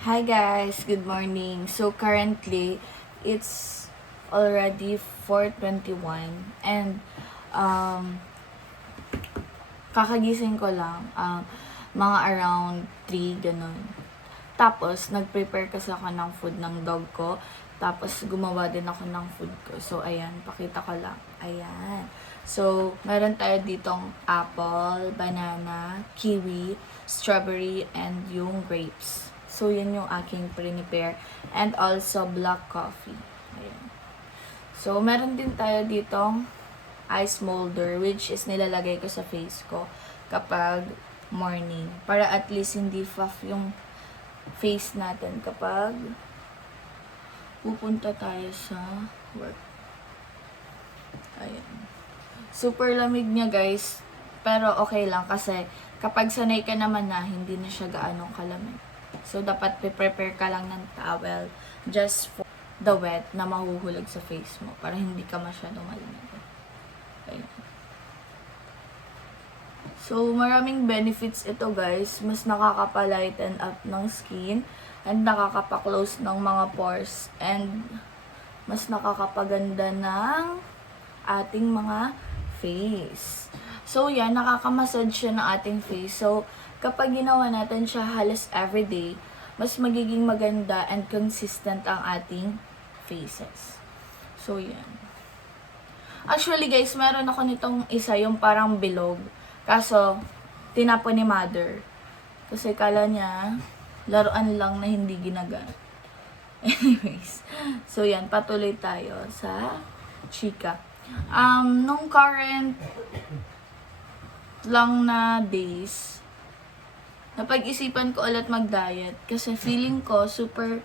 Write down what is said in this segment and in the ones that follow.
Hi guys, good morning. So currently, it's already 4:21 and um kakagising ko lang mga around 3 ganun. Tapos nag-prepare kasi ako ng food ng dog ko. Tapos gumawa din ako ng food ko. So ayan, pakita ko lang. Ayan. So, meron tayo ditong apple, banana, kiwi, strawberry, and yung grapes. So, yun yung aking prepare. And also, black coffee. Ayan. So, meron din tayo ditong ice molder, which is nilalagay ko sa face ko kapag morning. Para at least hindi puff yung face natin kapag pupunta tayo sa work. Ayan. Super lamig niya guys, pero okay lang kasi kapag sanay ka naman na, hindi na siya gaanong kalamig. So, dapat prepare ka lang ng towel just for the wet na mahuhulog sa face mo para hindi ka masyadong malamig. Ayan. So, maraming benefits ito guys. Mas nakakapalighten up ng skin and nakakapa-close ng mga pores and mas nakakapaganda ng ating mga face. So, yan, nakakamassage siya ng ating face. So, kapag ginawa natin siya halos everyday, mas magiging maganda and consistent ang ating faces. So, yan. Actually, guys, meron ako nitong isa, yung parang bilog. Kaso, tinapon ni mother. Kasi kala niya, laruan lang na hindi ginagamit. Anyways, so yan, patuloy tayo sa chika. Nung current lang na days, napag-isipan ko ulit mag-diet kasi feeling ko super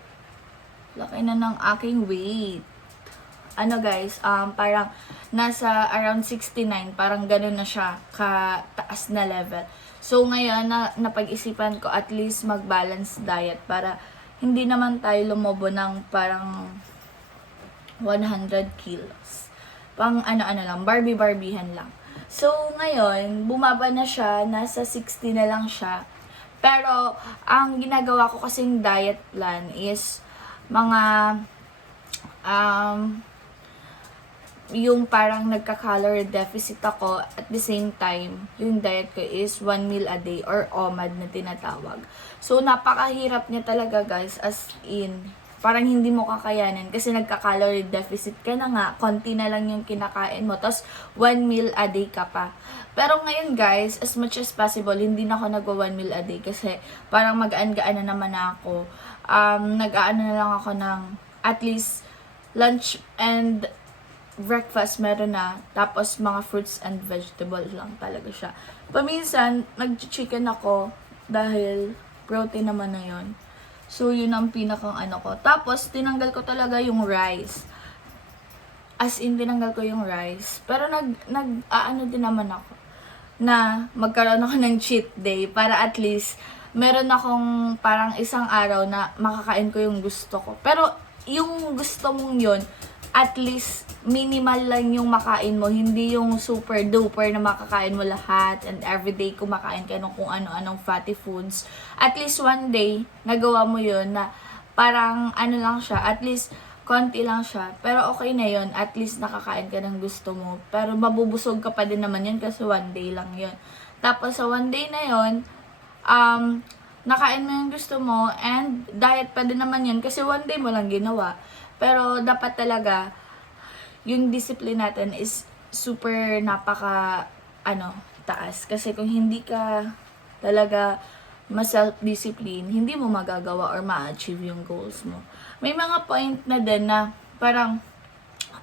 laki na ng aking weight. Ano guys, parang nasa around 69, parang ganun na siya kataas na level. So ngayon, napag-isipan ko at least mag-balance diet para hindi naman tayo lumobo ng parang 100 kilos. Pang ano-ano lang, Barbie-Barbihan lang. So, ngayon, bumaba na siya, nasa 60 na lang siya. Pero, ang ginagawa ko kasing diet plan is mga, yung parang nagka-calorie deficit ako at the same time, yung diet ko is 1 meal a day or OMAD na tinatawag. So, napakahirap niya talaga guys, as in, parang hindi mo kakayanin kasi nagka-calorie deficit ka na nga, konti na lang yung kinakain mo, tapos 1 meal a day ka pa. Pero ngayon guys, as much as possible, hindi na ako nagwa 1 meal a day kasi parang mag-aan-gaan na naman ako. Nag-aano na lang ako ng at least lunch and breakfast meron na, tapos mga fruits and vegetables lang talaga siya. Paminsan, nag-chicken ako dahil protein naman na yon. So, yun ang pinakang ano ko. Tapos, tinanggal ko talaga yung rice. As in, tinanggal ko yung rice. Pero ano din naman ako na magkaroon ako ng cheat day para at least meron akong parang isang araw na makakain ko yung gusto ko. Pero, yung gusto mong yun, at least minimal lang yung makain mo, hindi yung super duper na makakain mo lahat and everyday kumakain ka ng kung ano-anong fatty foods. At least one day, nagawa mo yun na parang ano lang siya, at least konti lang siya, pero okay na yun, at least nakakain ka ng gusto mo. Pero mabubusog ka pa din naman yun kasi one day lang yun. Tapos sa one day na yun, nakain mo yung gusto mo and diet pa din naman yun kasi one day mo lang ginawa. Pero dapat talaga yung discipline natin is super taas. Kasi kung hindi ka talaga self-discipline, hindi mo magagawa or ma-achieve yung goals mo. May mga point na din na parang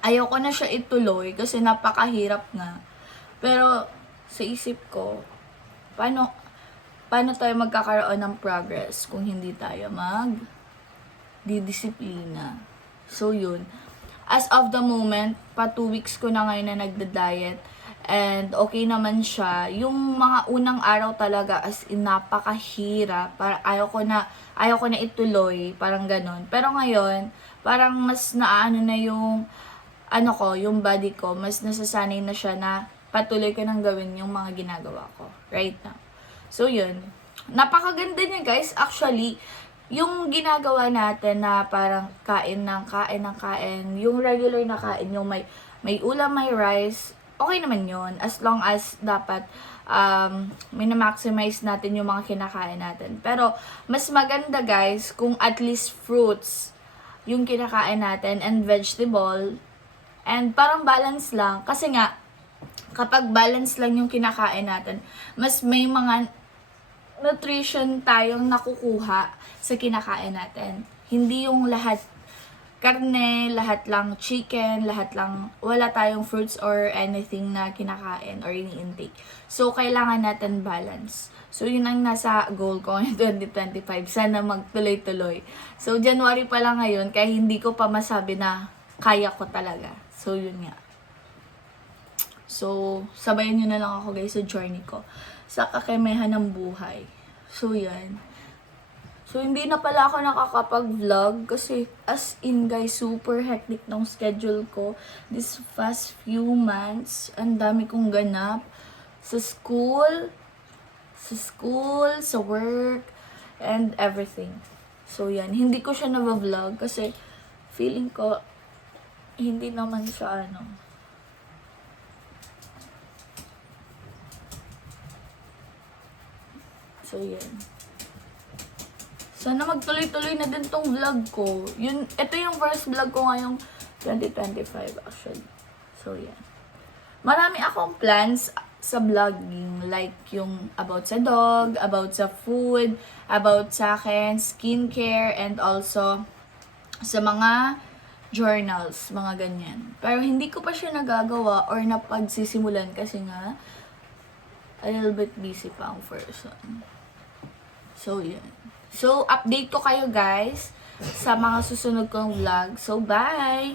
ayoko na siya ituloy kasi napakahirap nga. Pero sa isip ko, paano tayo magkakaroon ng progress kung hindi tayo didisiplina? So, yun. As of the moment, pa 2 weeks ko na ngayon na nagda-diet. And okay naman siya. Yung mga unang araw talaga, as in, napakahirap. Para ayaw ko na ituloy. Parang ganon. Pero ngayon, parang mas naano na yung, yung body ko. Mas nasasanay na siya na patuloy ko nang gawin yung mga ginagawa ko right now. So, yun. Napakaganda niya, guys. Actually, yung ginagawa natin na parang kain ng kain ng kain, yung regular na kain, yung may ulam, may rice, okay naman yun. As long as dapat minamaximize natin yung mga kinakain natin. Pero, mas maganda guys, kung at least fruits yung kinakain natin and vegetable. And parang balance lang. Kasi nga, kapag balance lang yung kinakain natin, mas may mga nutrition tayong nakukuha sa kinakain natin. Hindi yung lahat karne, lahat lang chicken, lahat lang wala tayong fruits or anything na kinakain or ini-intake. So, kailangan natin balance. So, yun ang nasa goal ko in 2025. Sana magtuloy-tuloy. So, January pa lang ngayon, kaya hindi ko pa masabi na kaya ko talaga. So, yun nga. So, sabayan nyo na lang ako guys sa journey ko. Sa kakemehan ng buhay. So, yan. So, hindi na pala ako nakakapag-vlog kasi as in guys, super hectic ng schedule ko this past few months. Ang dami kong ganap sa school, sa work, and everything. So, yan. Hindi ko siya na-vlog kasi feeling ko hindi naman siya So, yan. Sana magtuloy-tuloy na din tong vlog ko. Ito yung first vlog ko ngayong 2025 actually. So, yan. Marami akong plans sa vlogging. Like, yung about sa dog, about sa food, about sa akin, skincare, and also sa mga journals, mga ganyan. Pero hindi ko pa siya nagagawa or napagsisimulan kasi nga a little bit busy pa ang person. So, yan. So, update ko kayo guys sa mga susunod kong vlog. So, bye!